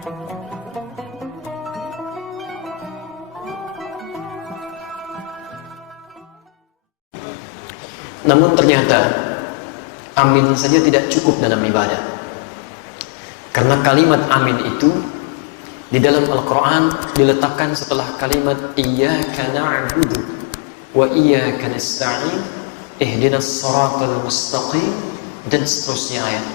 Namun ternyata amin saja tidak cukup dalam ibadah. Karena kalimat amin itu di dalam Al-Quran diletakkan setelah kalimat iyyaka na'budu wa iyyaka nasta'in ihdinas siratal mustaqim dan seterusnya ayat.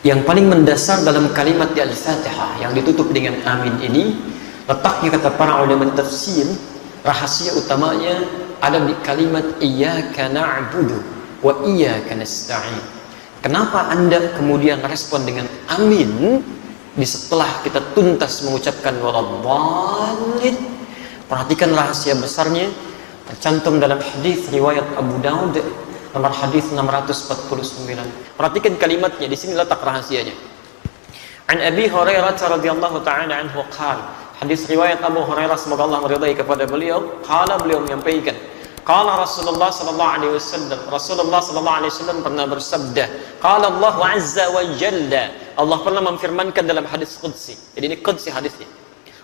Yang paling mendasar dalam kalimat di Al-Fatihah yang ditutup dengan amin ini, letaknya kata para ulama tafsir, rahasia utamanya ada di kalimat iyyaka na'budu wa iyyaka nasta'in. Kenapa Anda kemudian respon dengan amin di setelah kita tuntas mengucapkan waladhdallin? Perhatikan rahasia besarnya, tercantum dalam hadis riwayat Abu Daud nomor hadis 649. Perhatikan kalimatnya, di sini letak rahasianya. An Abi Hurairah radhiyallahu ta'ala anhu qala, hadis riwayat Abu Hurairah semoga Allah meridai kepada beliau, beliau menyampaikan, qala Rasulullah sallallahu alaihi wasallam, Rasulullah sallallahu alaihi wasallam pernah bersabda, qala Allah azza wa jalla, Allah pernah memfirmankan dalam hadis qudsi. Jadi ini qudsi hadisnya.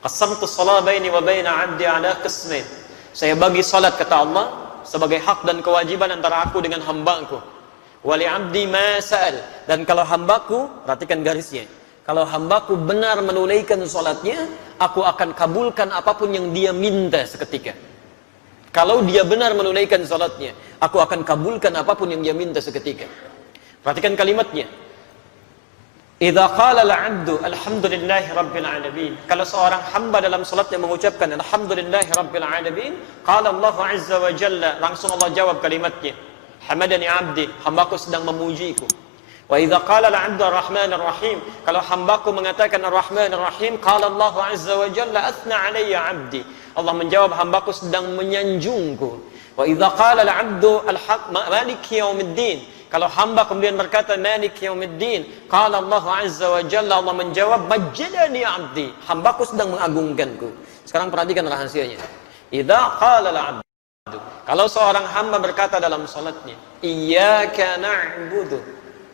Qasamtu shalah baini wa baina 'abdi 'ala qismain. Saya bagi salat kata Allah sebagai hak dan kewajiban antara aku dengan hambaku. Wa li 'abdi ma sa'al, dan kalau hambaku, perhatikan garisnya, kalau hambaku benar menunaikan salatnya, aku akan kabulkan apapun yang dia minta seketika. Kalau dia benar menunaikan salatnya, aku akan kabulkan apapun yang dia minta seketika. Perhatikan kalimatnya. Idza qala al-'abdu alhamdulillahi rabbil alamin. Kalau seorang hamba dalam salatnya mengucapkan alhamdulillahi rabbil alamin, qala Allah azza wa jalla, langsung Allah jawab kalimatnya, hamadani 'abdi, hambaku sedang memujiku. Wa idza qala al-'abdu ar-rahmanir rahim, kalau hambaku mengatakan ar-rahmanir rahim, qala Allah azza wa jalla athna 'alayya 'abdi, Allah menjawab hambaku sedang menyanjungku. Wa idza qala al-'abdu maliki yaumiddin, kalau hamba kemudian berkata maliki yaumiddin, qala Allah azza wa jalla, Allah menjawab majjadani 'abdi, hambaku sedang mengagungkanku. Sekarang perhatikan rahasianya. Idza qala al-'abdu, kalau seorang hamba berkata dalam salatnya, iyyaka na'budu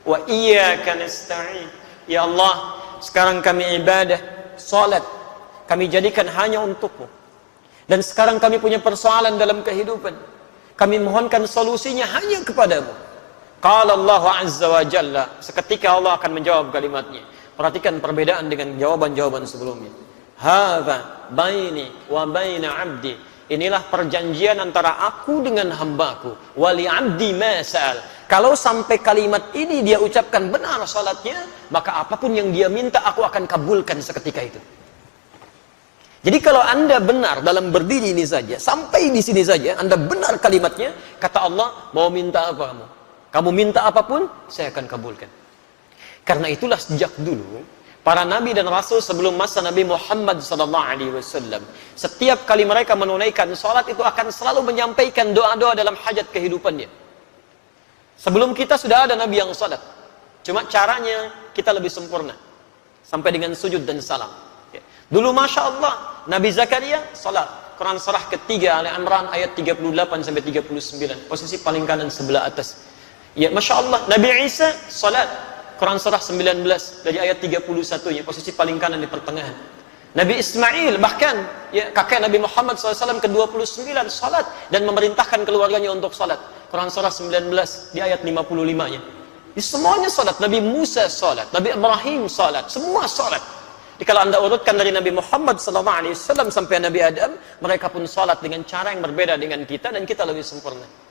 wa iyyaka nasta'in, ya Allah, sekarang kami ibadah, salat kami jadikan hanya untukmu, dan sekarang kami punya persoalan dalam kehidupan, kami mohonkan solusinya hanya kepadamu. Qala Allah azza wa jalla, seketika Allah akan menjawab kalimatnya. Perhatikan perbedaan dengan jawaban-jawaban sebelumnya. Hadza baini wa baina 'abdi, inilah perjanjian antara aku dengan hambaku. Wali 'abdi ma sa'al, kalau sampai kalimat ini dia ucapkan benar salatnya, maka apapun yang dia minta aku akan kabulkan seketika itu. Jadi kalau Anda benar dalam berdiri ini saja, sampai di sini saja, Anda benar kalimatnya, kata Allah, mau minta apa kamu? Kamu minta apapun, saya akan kabulkan. Karena itulah sejak dulu, para nabi dan rasul sebelum masa Nabi Muhammad SAW, setiap kali mereka menunaikan salat itu akan selalu menyampaikan doa-doa dalam hajat kehidupannya. Sebelum kita sudah ada nabi yang salat, cuma caranya kita lebih sempurna, sampai dengan sujud dan salam. Dulu Masya Allah, Nabi Zakaria salat, Quran surah ketiga Ali Imran ayat 38-39, posisi paling kanan sebelah atas. Ya Masya Allah, Nabi Isa salat, Quran surah 19 dari ayat 31-nya, posisi paling kanan di pertengahan. Nabi Ismail bahkan ya, kakek Nabi Muhammad SAW ke-29 salat dan memerintahkan keluarganya untuk salat, Quran surah 19 di ayat 55-nya. Semuanya salat. Nabi Musa salat, Nabi Ibrahim salat, semua salat. Jadi kalau Anda urutkan dari Nabi Muhammad SAW sampai Nabi Adam, mereka pun salat dengan cara yang berbeda dengan kita, dan kita lebih sempurna.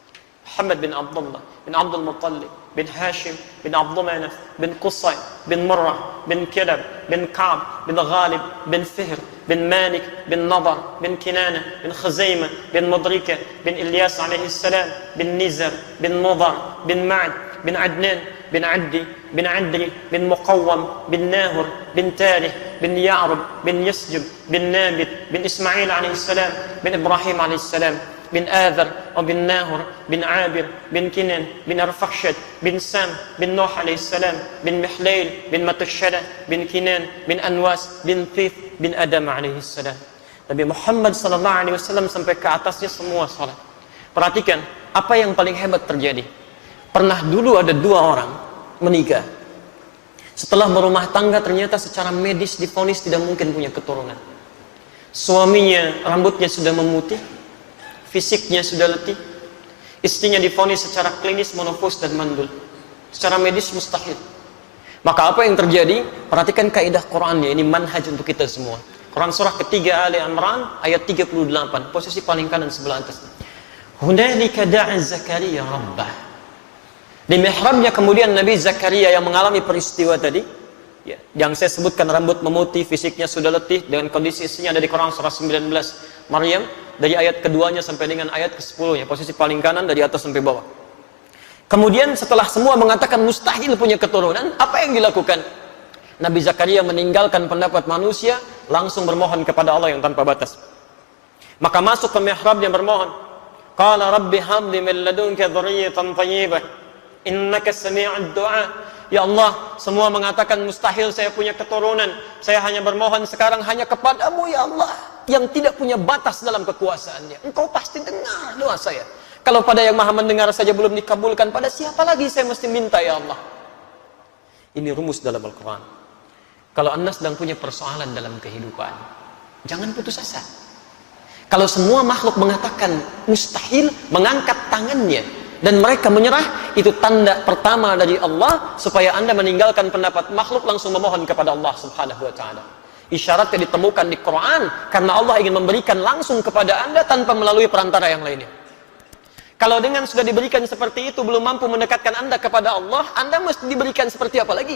Muhammad bin Abdullah bin Abdul Muttalib bin Hashim bin Abdul Manaf bin Qusay bin Murrah bin Kilab bin Ka'b bin Ghalib bin Fihr bin Malik bin Nadar bin Kinana bin Khuzaimah bin Mudrika bin Ilyas alaihi salam bin Nizar bin Mudar bin Ma'ad bin Adnan bin Addi bin Adri bin Muqawwam bin Nahur bin Tarih bin Ya'rub bin Yasjub bin Nabit bin Ismail alaihi salam bin Ibrahim alaihi salam bin Adhar bin Nahur bin Abir bin Kinan bin Arfakhshad bin Sam bin Nuh alaihi salam bin Mihlail bin Matushada bin Kinan bin Anwas bin Thith bin Adam alaihi salam. Nabi Muhammad sallallahu alaihi wasallam sampai ke atasnya semua salat. Perhatikan apa yang paling hebat terjadi. Pernah dulu ada dua orang menikah. Setelah berumah tangga ternyata secara medis divonis tidak mungkin punya keturunan. Suaminya rambutnya sudah memutih, fisiknya sudah letih. Istrinya divonis secara klinis menopause dan mandul. Secara medis mustahil. Maka apa yang terjadi? Perhatikan kaidah Qur'annya, ini manhaj untuk kita semua. Quran surah ketiga Ali Imran ayat 38, posisi paling kanan sebelah atas. Hunalika da'a Zakaria rabbah. Di mihrabnya kemudian Nabi Zakaria yang mengalami peristiwa tadi, ya, yang saya sebutkan rambut memutih, fisiknya sudah letih, dengan kondisi istrinya ada di Quran surah 19 Maryam, dari ayat keduanya sampai dengan ayat ke-10 ya, posisi paling kanan dari atas sampai bawah. Kemudian setelah semua mengatakan mustahil punya keturunan, apa yang dilakukan? Nabi Zakaria meninggalkan pendapat manusia, langsung bermohon kepada Allah yang tanpa batas. Maka masuk ke mihrab yang bermohon. Qala rabbi habli min ladunka dzurriyyatan thayyibah innaka sami'ud du'a. Ya Allah, semua mengatakan mustahil saya punya keturunan. Saya hanya bermohon sekarang hanya kepadamu ya Allah, yang tidak punya batas dalam kekuasaannya. Engkau pasti dengar doa saya. Kalau pada yang maha mendengar saja belum dikabulkan, pada siapa lagi saya mesti minta ya Allah? Ini rumus dalam Al-Quran. Kalau Anda sedang punya persoalan dalam kehidupan, jangan putus asa. Kalau semua makhluk mengatakan mustahil, mengangkat tangannya dan mereka menyerah, itu tanda pertama dari Allah supaya Anda meninggalkan pendapat makhluk, langsung memohon kepada Allah Subhanahu wa taala. Isyaratnya ditemukan di Quran karena Allah ingin memberikan langsung kepada Anda tanpa melalui perantara yang lainnya. Kalau dengan sudah diberikan seperti itu belum mampu mendekatkan Anda kepada Allah, Anda mesti diberikan seperti apa lagi?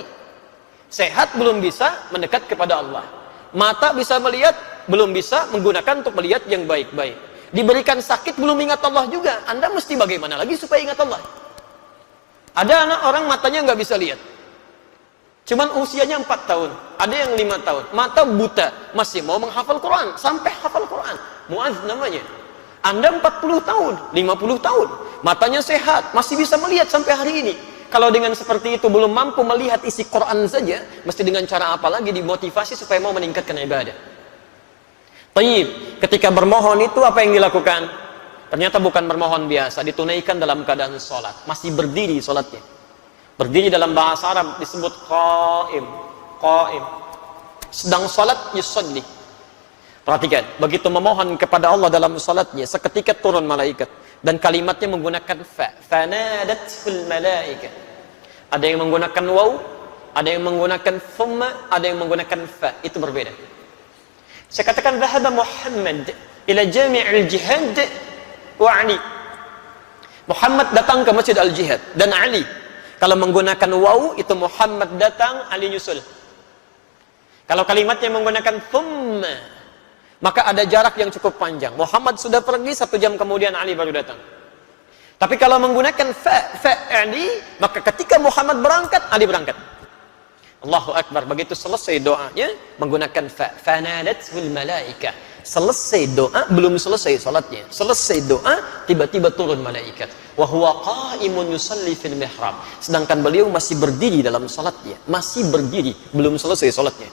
Sehat belum bisa mendekat kepada Allah. Mata bisa melihat, belum bisa menggunakan untuk melihat yang baik-baik. Diberikan sakit belum ingat Allah juga. Anda mesti bagaimana lagi supaya ingat Allah? Ada anak orang matanya nggak bisa lihat, cuman usianya 4 tahun, ada yang 5 tahun, mata buta, masih mau menghafal Quran, sampai hafal Quran. Muaz namanya. Anda 40 tahun, 50 tahun, matanya sehat, masih bisa melihat sampai hari ini. Kalau dengan seperti itu belum mampu melihat isi Quran saja, mesti dengan cara apa lagi dimotivasi supaya mau meningkatkan ibadah? Taib, ketika bermohon itu apa yang dilakukan? Ternyata bukan bermohon biasa, ditunaikan dalam keadaan sholat, masih berdiri sholatnya. Berdiri dalam bahasa Arab disebut qaim, qaim. Sedang sholat yusalli. Perhatikan, begitu memohon kepada Allah dalam sholatnya, seketika turun malaikat. Dan kalimatnya menggunakan fa. Fanadatul malaikat. Ada yang menggunakan waw, ada yang menggunakan thumma, ada yang menggunakan fa. Itu berbeda. Saya katakan dhahaba Muhammad ila jami'il jihad wa Ali. Muhammad datang ke Masjid Al-Jihad dan Ali. Kalau menggunakan waw itu Muhammad datang, Ali nyusul. Kalau kalimatnya menggunakan thumma, maka ada jarak yang cukup panjang. Muhammad sudah pergi, 1 jam kemudian Ali baru datang. Tapi kalau menggunakan fa Ali, maka ketika Muhammad berangkat, Ali berangkat. Allahu Akbar. Begitu selesai doanya menggunakan fa, fanadatul malaika. Selesai doa, belum selesai salatnya. Selesai doa, tiba-tiba turun malaikat. Wa huwa qa'imun yusalli fil mihrab. Sedangkan beliau masih berdiri dalam salatnya, masih berdiri, belum selesai salatnya.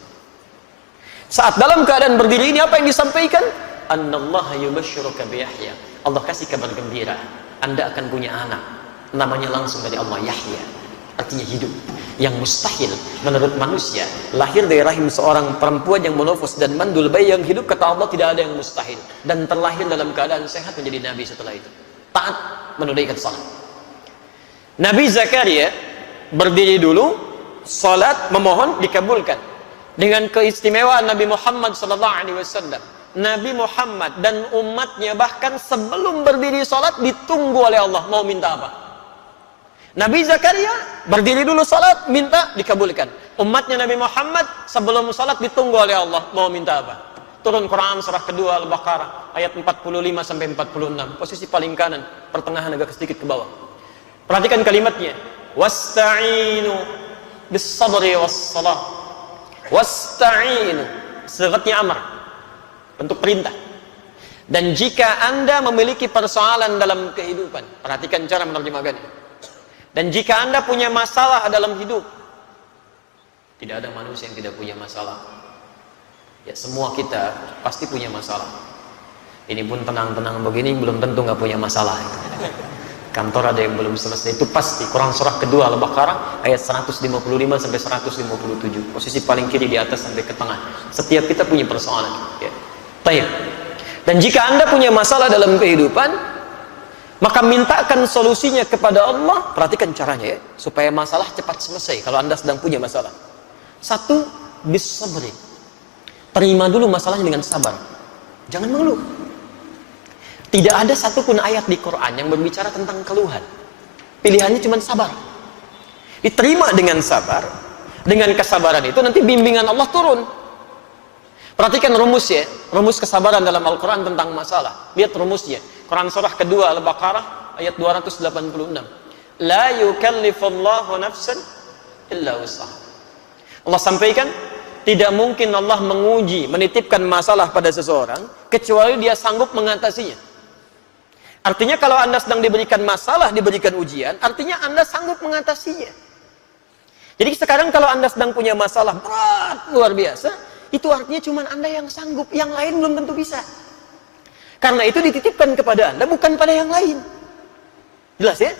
Saat dalam keadaan berdiri ini apa yang disampaikan? Annallaha yubashshiruka bi Yahya. Allah kasih kabar gembira, Anda akan punya anak. Namanya langsung dari Allah, Yahya. Artinya hidup. Yang mustahil menurut manusia, lahir dari rahim seorang perempuan yang menofos dan mandul bayi yang hidup, kata Allah tidak ada yang mustahil. Dan terlahir dalam keadaan sehat menjadi nabi setelah itu. Taat menunaikan salat. Nabi Zakaria berdiri dulu, salat, memohon, dikabulkan. Dengan keistimewaan Nabi Muhammad SAW, Nabi Muhammad dan umatnya bahkan sebelum berdiri salat ditunggu oleh Allah, mau minta apa? Nabi Zakaria berdiri dulu salat, minta, dikabulkan. Umatnya Nabi Muhammad sebelum salat ditunggu oleh Allah, mau minta apa? Turun Quran surah kedua Al-Baqarah ayat 45 sampai 46, posisi paling kanan, pertengahan agak sedikit ke bawah. Perhatikan kalimatnya. Wasta'inu bis sabri was salah. Wasta'inu, sigatnya amar, bentuk perintah. Dan jika Anda memiliki persoalan dalam kehidupan, perhatikan cara menerjemahkannya. Dan jika Anda punya masalah dalam hidup, tidak ada manusia yang tidak punya masalah. Ya, semua kita pasti punya masalah. Ini pun tenang-tenang begini belum tentu nggak punya masalah. kantor ada yang belum selesai, itu pasti. Quran surah kedua Al-Baqarah ayat 155 sampai 157, posisi paling kiri di atas sampai ke tengah. Setiap kita punya persoalan, ya. Baik. Dan jika Anda punya masalah dalam kehidupan, maka mintakan solusinya kepada Allah. Perhatikan caranya ya, supaya masalah cepat selesai. Kalau Anda sedang punya masalah, satu, bisabri, terima dulu masalahnya dengan sabar, jangan mengeluh. Tidak ada satupun ayat di Quran yang berbicara tentang keluhan. Pilihannya cuma sabar. Diterima dengan sabar. Dengan kesabaran itu nanti bimbingan Allah turun. Perhatikan rumus ya, rumus kesabaran dalam Al-Quran tentang masalah. Lihat rumusnya. Quran surah kedua Al-Baqarah ayat 286. La yukallifullahu nafsan illa wus'aha. Allah sampaikan, tidak mungkin Allah menguji, menitipkan masalah pada seseorang kecuali dia sanggup mengatasinya. Artinya kalau Anda sedang diberikan masalah, diberikan ujian, artinya Anda sanggup mengatasinya. Jadi sekarang kalau Anda sedang punya masalah berat, luar biasa, itu artinya cuma Anda yang sanggup, yang lain belum tentu bisa. Karena itu dititipkan kepada Anda, bukan pada yang lain. Jelas ya?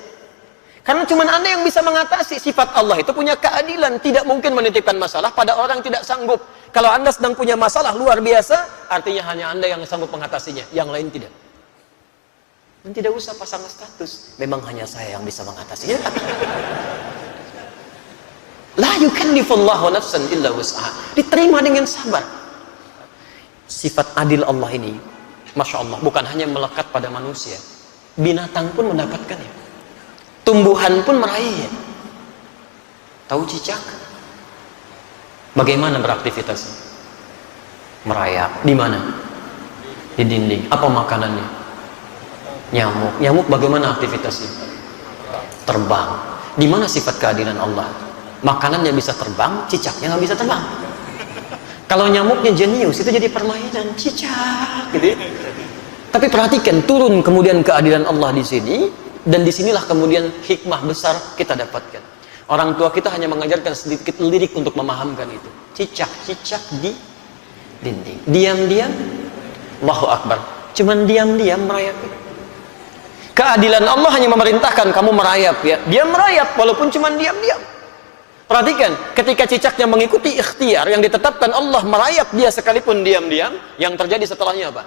Karena cuma Anda yang bisa mengatasi. Sifat Allah itu punya keadilan, tidak mungkin menitipkan masalah pada orang tidak sanggup. Kalau Anda sedang punya masalah luar biasa, artinya hanya Anda yang sanggup mengatasinya, yang lain tidak. Dan tidak usah pasang status, memang hanya saya yang bisa mengatasinya. La yukallifullahu nafsan illa wus'aha. Diterima dengan sabar. Sifat adil Allah ini, Masya Allah, bukan hanya melekat pada manusia, binatang pun mendapatkannya, tumbuhan pun meraihnya. Tahu cicak? Bagaimana beraktivitasnya? Merayap. Di mana? Di dinding. Apa makanannya? Nyamuk. Nyamuk bagaimana aktivitasnya? Terbang. Di mana sifat keadilan Allah? Makanannya bisa terbang, cicaknya nggak bisa terbang. Kalau nyamuknya jenius, itu jadi permainan cicak, gitu. Tapi perhatikan, turun kemudian keadilan Allah di sini, dan disinilah kemudian hikmah besar kita dapatkan. Orang tua kita hanya mengajarkan sedikit lirik untuk memahamkan itu. Cicak-cicak di dinding. Diam-diam, Allahu Akbar. Cuman diam-diam merayap. Keadilan Allah hanya memerintahkan kamu merayap ya. Dia merayap walaupun cuma diam-diam. Perhatikan, ketika cicaknya mengikuti ikhtiar yang ditetapkan Allah, merayap dia sekalipun diam-diam, yang terjadi setelahnya apa?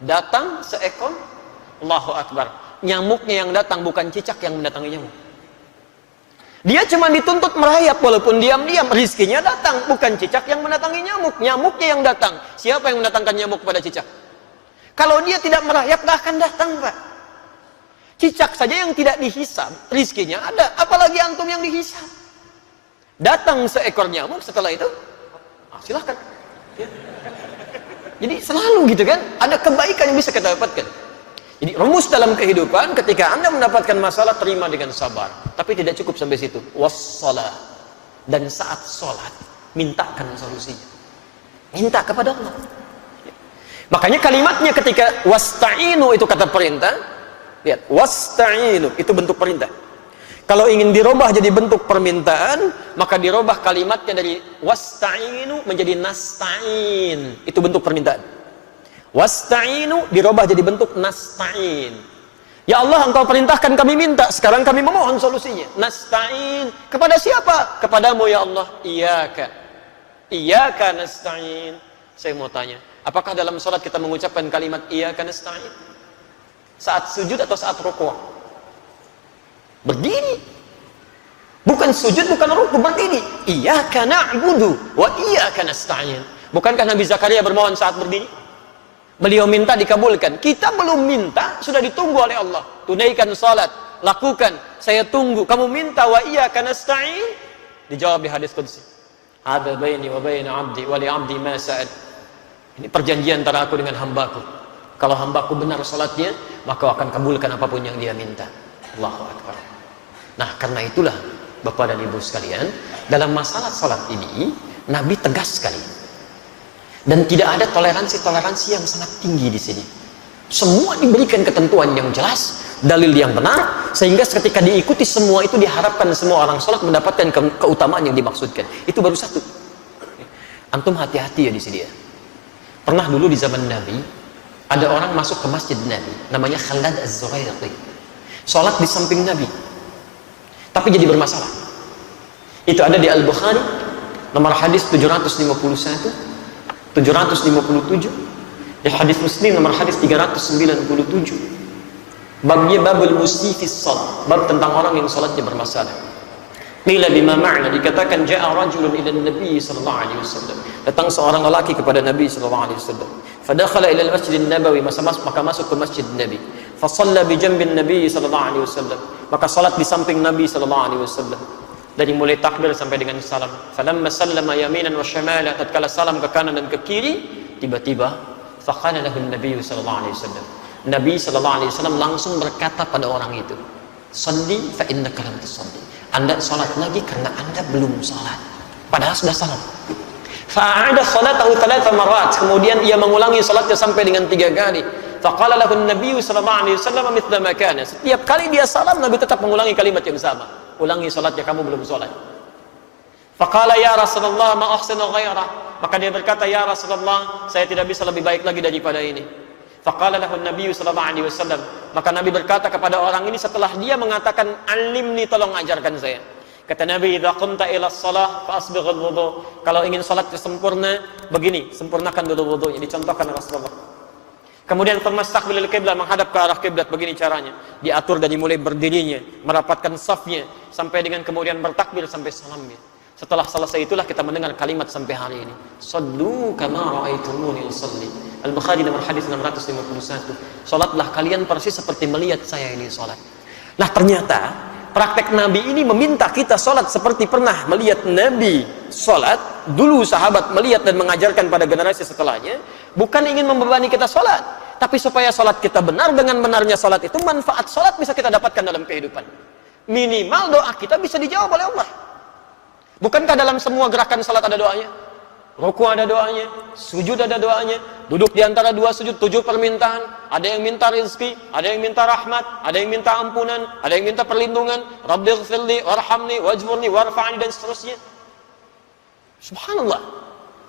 Datang seekor, Allahu Akbar. Nyamuknya yang datang, bukan cicak yang mendatangi nyamuk. Dia cuma dituntut merayap walaupun diam-diam, rizkinya datang, bukan cicak yang mendatangi nyamuk. Nyamuknya yang datang. Siapa yang mendatangkan nyamuk kepada cicak? Kalau dia tidak merayap, gak akan datang, Pak. Cicak saja yang tidak dihisab, rizkinya ada, apalagi antum yang dihisab. Datang seekor nyamuk, setelah itu silahkan ya. Jadi selalu gitu kan, ada kebaikan yang bisa kita dapatkan. Jadi rumus dalam kehidupan, ketika Anda mendapatkan masalah, terima dengan sabar. Tapi tidak cukup sampai situ. Wassalah. Dan saat sholat, mintakan solusinya, minta kepada Allah. Makanya kalimatnya ketika wasta'inu itu kata perintah. Lihat, wasta'inu itu bentuk perintah. Kalau ingin dirubah jadi bentuk permintaan, maka dirubah kalimatnya dari wasta'inu menjadi nasta'in. Itu bentuk permintaan. Wasta'inu dirubah jadi bentuk nasta'in. Ya Allah, Engkau perintahkan kami minta, sekarang kami memohon solusinya. Nasta'in kepada siapa? Kepadamu ya Allah. Iyyaka. Iyyaka nasta'in. Saya mau tanya, apakah dalam salat kita mengucapkan kalimat iyyaka nasta'in? Saat sujud atau saat rukuk? Berdiri. Bukan sujud, bukan rukuk, berdiri. Iyyaka na'budu wa iyyaka nasta'in. Bukankah Nabi Zakaria bermohon saat berdiri? Beliau minta dikabulkan. Kita belum minta, sudah ditunggu oleh Allah. Tunaikan salat, lakukan. Saya tunggu. Kamu minta wa iyyaka nasta'in? Dijawab di hadis qudsi. Hadza baini wa baina 'abdi wa li 'abdi ma sa'ad. Ini perjanjian antara aku dengan hambaku. Kalau hambaku benar salatnya, maka akan kabulkan apapun yang dia minta. Allahu Akbar. Nah, karena itulah Bapak dan Ibu sekalian, dalam masalah salat ini Nabi tegas sekali. Dan tidak ada toleransi-toleransi yang sangat tinggi di sini. Semua diberikan ketentuan yang jelas, dalil yang benar, sehingga ketika diikuti semua itu diharapkan semua orang salat mendapatkan keutamaan yang dimaksudkan. Itu baru satu. Antum hati-hati ya di sini ya. Pernah dulu di zaman Nabi, ada orang masuk ke masjid Nabi, namanya Khalad Az-Zurairi. Sholat di samping Nabi, tapi jadi bermasalah. Itu ada di Al-Bukhari, nomor hadis 751, 757, di hadis Muslim nomor hadis 397. Babnya babul musifis salat, bab tentang orang yang salatnya bermasalah. Qila bima ma'na, dikatakan ja'a rajulun ila Nabi sallallahu alaihi wasallam. Datang seorang lelaki kepada Nabi sallallahu alaihi wasallam. Fadakhala ila al-Masjid an-Nabawi, maka masuk ke Masjid Nabi. Fa shalla bi janbin Nabi sallallahu alaihi wasallam. Maka salat di samping Nabi sallallahu alaihi wasallam. Dari mulai takbir sampai dengan salam. Falamma sallama yaminan wa shamala, tatkala salam ke kanan dan ke kiri, tiba-tiba faqala lahu an-nabi sallallahu alaihi wasallam. Nabi sallallahu alaihi wasallam langsung berkata pada orang itu, "Shalli fa innaka lam tusalli." Anda salat lagi karena Anda belum salat. Padahal sudah salam. Fa'ada salatahu thalatha marrat. Kemudian ia mengulangi salatnya sampai dengan 3 kali. Faqala lahu an-nabi sallallahu alaihi wasallam mithla ma kana. Setiap kali dia salam, Nabi tetap mengulangi kalimat yang sama. Ulangi salatnya, kamu belum salat. Faqala ya Rasulullah ma ahsinu ghairah. Maka dia berkata, ya Rasulullah, saya tidak bisa lebih baik lagi daripada ini. Faqala lahu an-nabi sallallahu alaihi wasallam. Maka Nabi berkata kepada orang ini setelah dia mengatakan, "Alimni, tolong ajarkan saya." Kata Nabi, "Idza qumta ila shalah fa asbighul wudu." Kalau ingin salat sempurna, begini, sempurnakan dulu wudunya, dicontohkan Rasulullah. Kemudian famastaqbilil qiblah, menghadap ke arah kiblat, begini caranya. Diatur dari mulai berdirinya, merapatkan safnya sampai dengan kemudian bertakbir sampai salamnya. Setelah selesai itulah kita mendengar kalimat sampai hari ini. Sallu kama ra'aitumuni usalli. Al-Bukhari nomor hadis 651. Salatlah kalian persis seperti melihat saya ini salat. Nah, ternyata praktek Nabi ini meminta kita salat seperti pernah melihat Nabi salat. Dulu sahabat melihat dan mengajarkan pada generasi setelahnya, bukan ingin membebani kita salat, tapi supaya salat kita benar. Dengan benarnya salat itu, manfaat salat bisa kita dapatkan dalam kehidupan. Minimal doa kita bisa dijawab oleh Allah. Bukankah dalam semua gerakan salat ada doanya? Ruku ada doanya, sujud ada doanya, duduk di antara 2 sujud 7 permintaan, ada yang minta rezeki, ada yang minta rahmat, ada yang minta ampunan, ada yang minta perlindungan, Rabbighfirli warhamni wajburni warfa'ni, dan seterusnya. Subhanallah.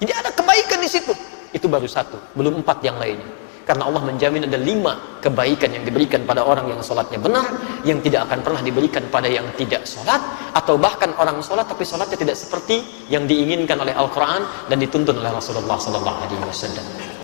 Jadi ada kebaikan di situ. Itu baru 1, belum 4 yang lainnya. Karena Allah menjamin ada 5 kebaikan yang diberikan pada orang yang sholatnya benar, yang tidak akan pernah diberikan pada yang tidak sholat, atau bahkan orang sholat tapi sholatnya tidak seperti yang diinginkan oleh Al-Quran dan dituntun oleh Rasulullah SAW.